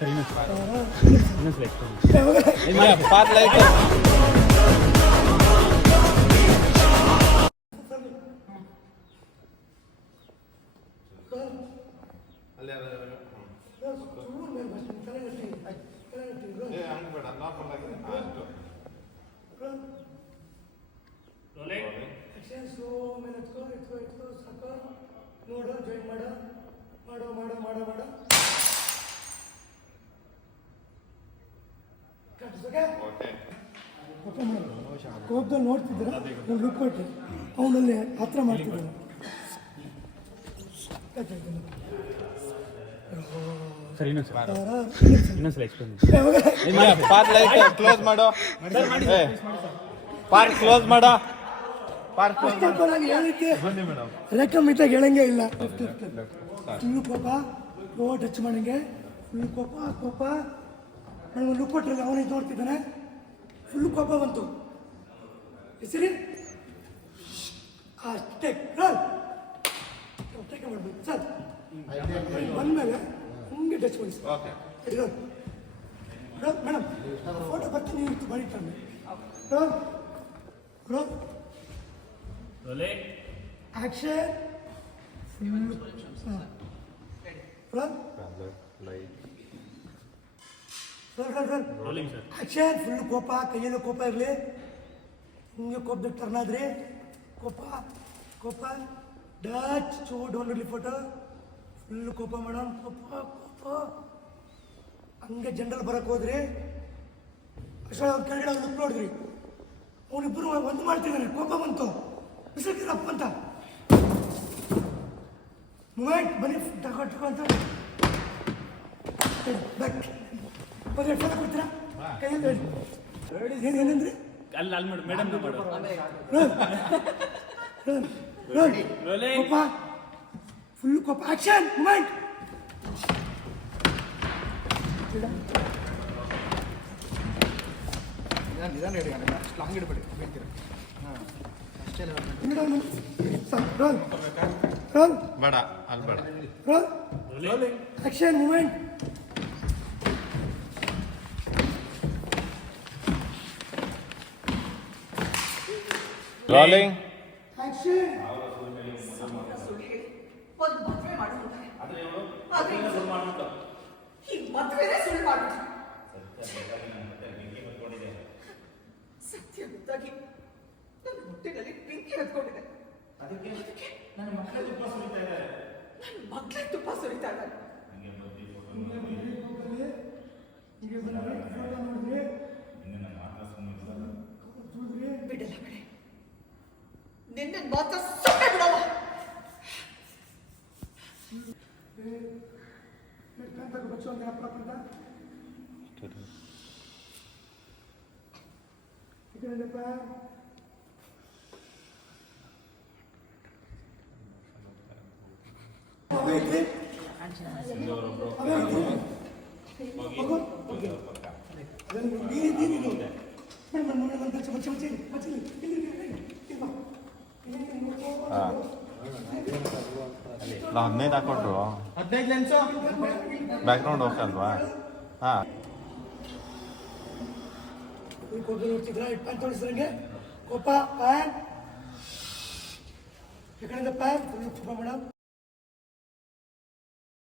sir ಇನ್ನೊಂದ್ಸಲ explain path light ನೋಡು join ಮಾಡು ಮಾಡೋ ಮಾಡೋ ಮಾಡೋ ಮಾಡೋ ಕೋಪದಲ್ಲಿ ನೋಡ್ತಿದ್ರೆ ಅವ್ನು ಲುಕ್ ಕೊಟ್ಟೆ ಅವನಲ್ಲಿ ಹತ್ರ ಮಾಡ್ತಿದ್ದಾನೆ ಸರ್ ಇನ್ನೊಂದ್ಸಲ ಎಕ್ಸ್ಪ್ಲೇನ್ ಪಾತ್ ಲೈಟ್ ಕ್ಲೋಸ್ ಮಾಡು ಪಾರ್ಕ್ ಕ್ಲೋಸ್ ಮಾಡು ಪಾರ್ಕ್ ಕ್ಲೋಸ್ ಹೇಳಿಕ್ಕೆ ರೆಕಮೆಂಟಾಗಿ ಹೇಳಂಗೆ ಇಲ್ಲ ಫುಲ್ಲು ಕೋಪ ಟಚ್ ಮಾಡಂಗೆ ಫುಲ್ ಕೋಪ ನನಗೆ ಲುಕ್ ಕೊಟ್ಟಿರಲ್ಲ ಅವನಿಗೆ ನೋಡ್ತಿದ್ದಾನೆ ಫುಲ್ ಕೋಪ ಬಂತು ಹೆಸರಿ ಅಷ್ಟೇ ಮಾಡ್ಬೇಕು ಸರ್ ಬಂದಮೇಲೆ ಹಂಗೆ ಟಚ್ ಮಾಡಿ ಮೇಡಮ್ ಫೋಟೋ ಬರ್ತೀನಿ ನೀವು ಮಾಡಿಟ್ಟಾನೆ ಆಕ್ಷನ್ ಆಕ್ಷನ್ ಫುಲ್ ಕೋಪ ಕೈಯಲ್ಲೂ ಕೋಪ ಇರಲಿ ಹಿಂಗೆ ಕೋಪದಾಗ ಟರ್ನ್ ಆದ್ರಿ ಕೋಪ ಡಚ್ ಡೋನ್ಲಿ ಫೋಟೋ ಫುಲ್ ಕೋಪ ಮೇಡಮ್ ಕೋಪ ಹಂಗೆ ಜನರಲ್ ಬರಕ್ಕೆ ಹೋದ್ರಿ ಅಷ್ಟೊಂದು ಕೆಳಗಡೆ ಲುಕ್ ನೋಡಿದ್ರಿ ಅವನಿಬ್ಬರು ಒಂದು ಮಾಡ್ತಿದ್ದಾನೆ ಕೋಪ ಬಂತು ಬಿಸಿಲಪ್ಪ ಅಂತ ಮೂಮೆಂಟ್ ಬನ್ನಿ ತಗೋ ಅಂತ ಬರೀ ಫೋಟೋ ಕೊಡ್ತೀರಾ ಕೈಯಲ್ಲಿ ಹೇಳಿ ಏನಂದ್ರಿ ಅಲ್ಲಿ ಮೇಡಮ್ ಕೋಪ ಫುಲ್ ಕೋಪ ಆಕ್ಷನ್ ಮೂಮೆಂಟ್ ನಿಧಾನ ಹೇಳಿ ಅಷ್ಟು ಹಂಗೆ ಇಡಬೇಡಿ ಹೇಳ್ತೀರ ಅಷ್ಟೇ ರೋಲ್ ಬೇಡ ಅಲ್ಲಿ ಬೇಡ roll action movement rolling action ಒಂದು ಮದುವೆ ಮಾಡುತ್ತಾರೆ ಈ ಮದುವೆನೇ ಸುಳ್ಳು ಮಾಡ್ಬಿಟ್ಟು ಸತ್ಯ ಗೊತ್ತಾಗಿ ನನ್ನ ಹೊಟ್ಟೆನಲ್ಲಿ ಬೆಂಕಿ ಹತ್ಕೊಂಡಿದೆ ಅದಕ್ಕೆ ನನ್ನ ಮಕ್ಕಳೇ ತುಪ್ಪ ಸುರಿತಾ ಇದ್ದಾರೆ ಬಿಡಲ್ಲ ಕಡೆ ನಿನ್ನ ಮಾತ್ರ ಸುಮ್ಮನೆ ಬಿಡಲ್ಲ ಹದಿನೈದು ಹಾಕೊಟ್ರು 15 ಲೆನ್ಸು ಬ್ಯಾಕ್ಗ್ರೌಂಡ್ ಓಕೆ ಅಲ್ವಾ ಹಾಂ ನೋಡ್ತಿದ್ರ ಪ್ಯಾನ್ ತೋರಿಸ್ರಂಗೆ ಕೋಪ ಪ್ಯಾನ್ ಈ ಕಡೆಯಿಂದ ಪ್ಯಾನ್ ಫುಲ್ ಮೇಡಮ್